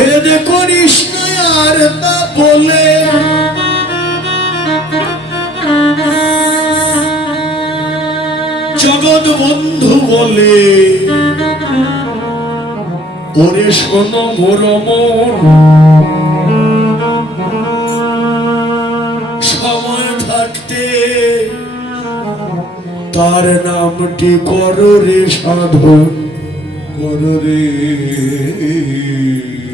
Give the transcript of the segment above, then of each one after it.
ভেদ করিস আর তা বলে। জগৎ বন্ধু বলে, ওরে শোনো মোর সময় থাকতে তার নামটি করো রে সাধন করো রে।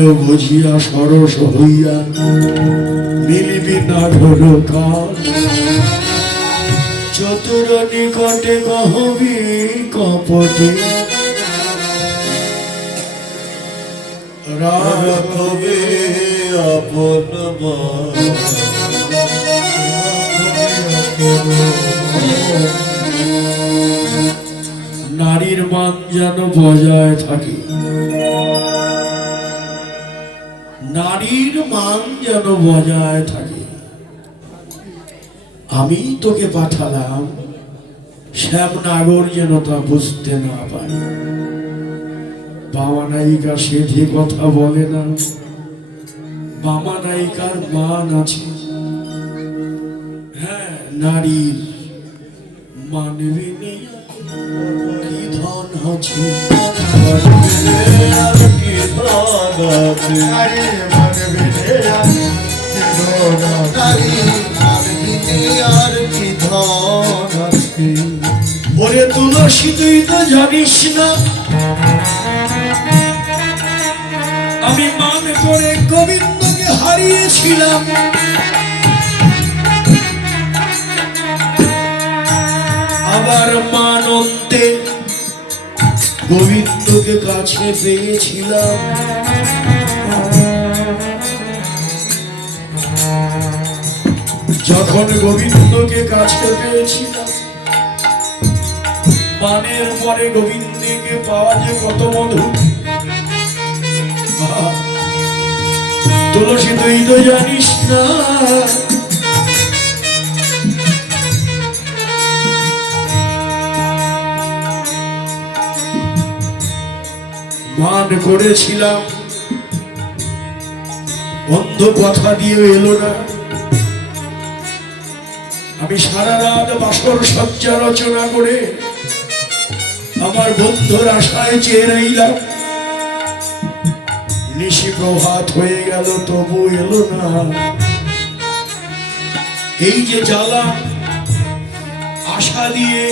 সময় বুঝিয়া সরস হইয়া মিলিবি না কাজ? চতুর নিকটে কহবি কপটে। রাখবে আপন নারীর মান যেন বজায় থাকে। নারীর মান যেন বজায় থাকে। আমি তোকে পাঠালাম, শ্যাম নাগর যেন তা বুঝতে না পারে। বাবা নায়িকা সেধে কথা বলে না। বাবা নায়িকার মান আছে। হ্যাঁ নারীর মানবী কি ধন আছে? ধন আরে ধন ওরে তুলসী, তুই তো জানিস না। আমি মান করে গোবিন্দকে হারিয়েছিলাম। আবার মানন্তে গোবিন্দকে কাছে পেয়েছিলাম। যখন গোবিন্দকে কাছে পেয়েছিলাম পানের পরে গোবিন্দকে পাওয়া যে কত মধু তুলসী তুই তো জানিস না মান করেছিলাম। অন্ধ কথা দিয়ে এলো না। আমি সারা রাত বাসর সজ্জা রচনা করে আমার বন্ধুর আশায় চেয়ে রইলাম। নিশি প্রভাত হয়ে গেল, তবু এলো না। এই যে জ্বালা, আশা দিয়ে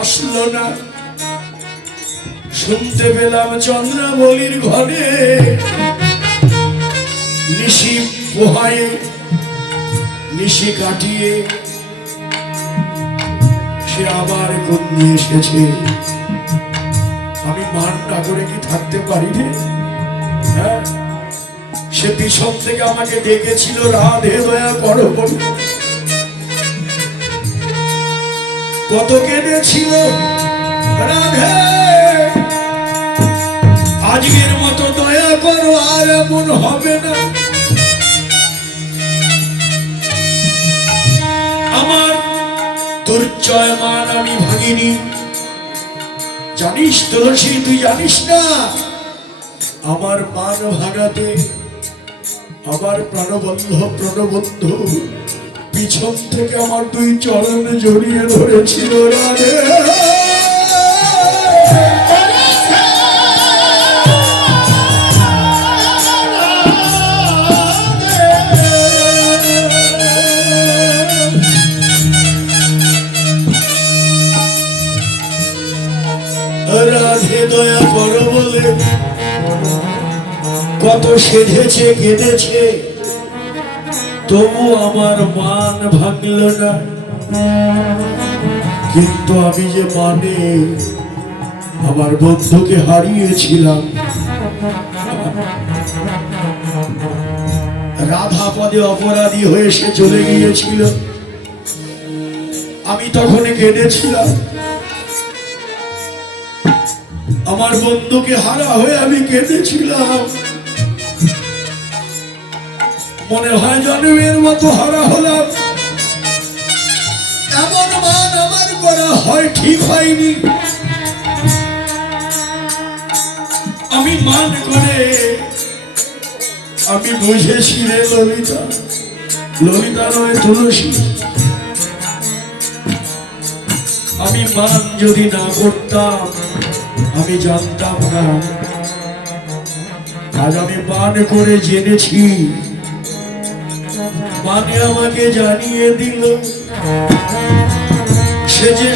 আসলো না। শুনতে পেলাম চন্দ্রাবলীর ঘরে। নিশি পোহায়ে, নিশি কাটিয়ে সে আবার কন্যা এসেছে? আমি মান না করে কি থাকতে পারি রে? হ্যাঁ? সে পিছন থেকে আমাকে ডেকেছিল, রাধে দয়া করো বলে কত কেঁদেছিল? রাধে! আজকের মতো দয়া করো, আর এমন হবে না। আমার দুর্জয় মান আমি ভাঙিনি জানিস তুলসী তুই জানিস না? আমার মান ভাঙাতে আমার প্রাণবন্ধ, প্রাণবন্ধু পিছন থেকে আমার দুই চরণ জড়িয়ে ধরেছিল রাধে। কত সেধেছে কেঁদেছে। তবু আমার মান ভাঙল না। কিন্তু আমি যে মানে আমার বন্ধুকে হারিয়েছিলাম। রাধা পদে অপরাধী হয়ে সে চলে গিয়েছিল। আমি তখন কেঁদেছিলাম। আমার বন্ধুকে হারা হয়ে আমি কেঁদেছিলাম। মনে হয় জন্মের মতো হারা হলাম। এমন মান আমার করা হয় ঠিক হয়নি। আমি মান করে, আমি বুঝেছি রে ললিতা। ললিতা নয় তুলসী। আমি মান যদি না করতাম, আমি জানতাম না। আজ আমি মান করে জেনেছি। মানে আমাকে জানিয়ে দিল, সে যে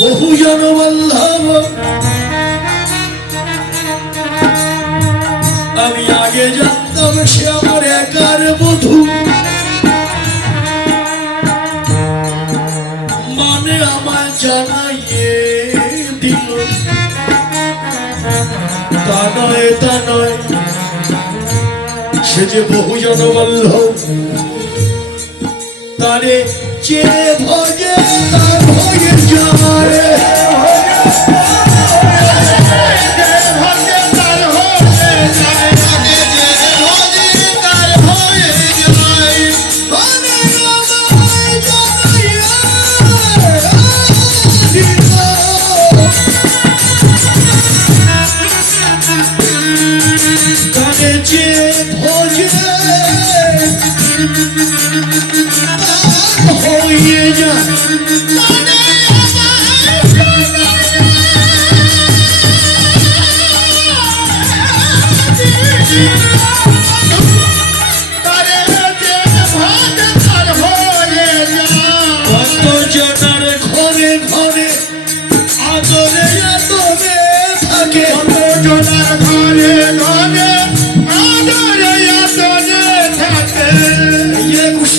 বহু জনবল্লভ। আমি আগে জানতাম সে আমার একার বধূ। মানে আমার জানাইয়ে দিল। তা নয় তা নয়, সে যে বহু জনবল্লভ। তারে যে ভজে তার ভয়ে যায় তারে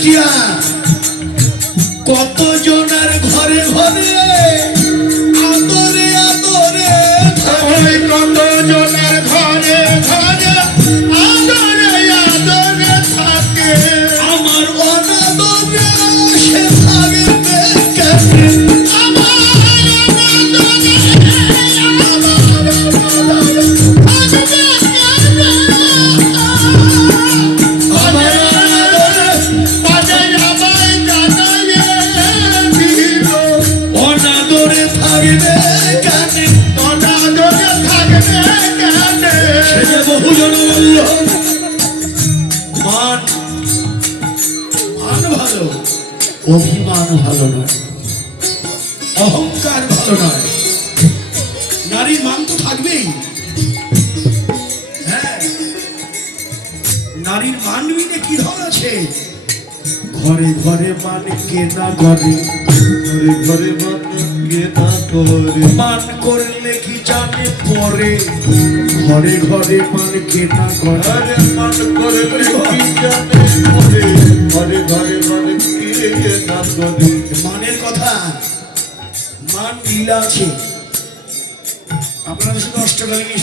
Yeah. ভালো নয়। অহংকার ভালো নয়। নারীর মান তো থাকবেই। হ্যাঁ নারীর মান বিনে কি ধর আছে? ঘরে ঘরে মান কেনা ঘরে ঘরে ঘরে মানুষকে না করে। মান করলে কি জানে পরে? ঘরে ঘরে মান কেনা করে। মান করে কি জানে করে ঘরে ঘরে না করে মানের কথা মান লীলা আছে। আপনারা শুধু অষ্টকালীন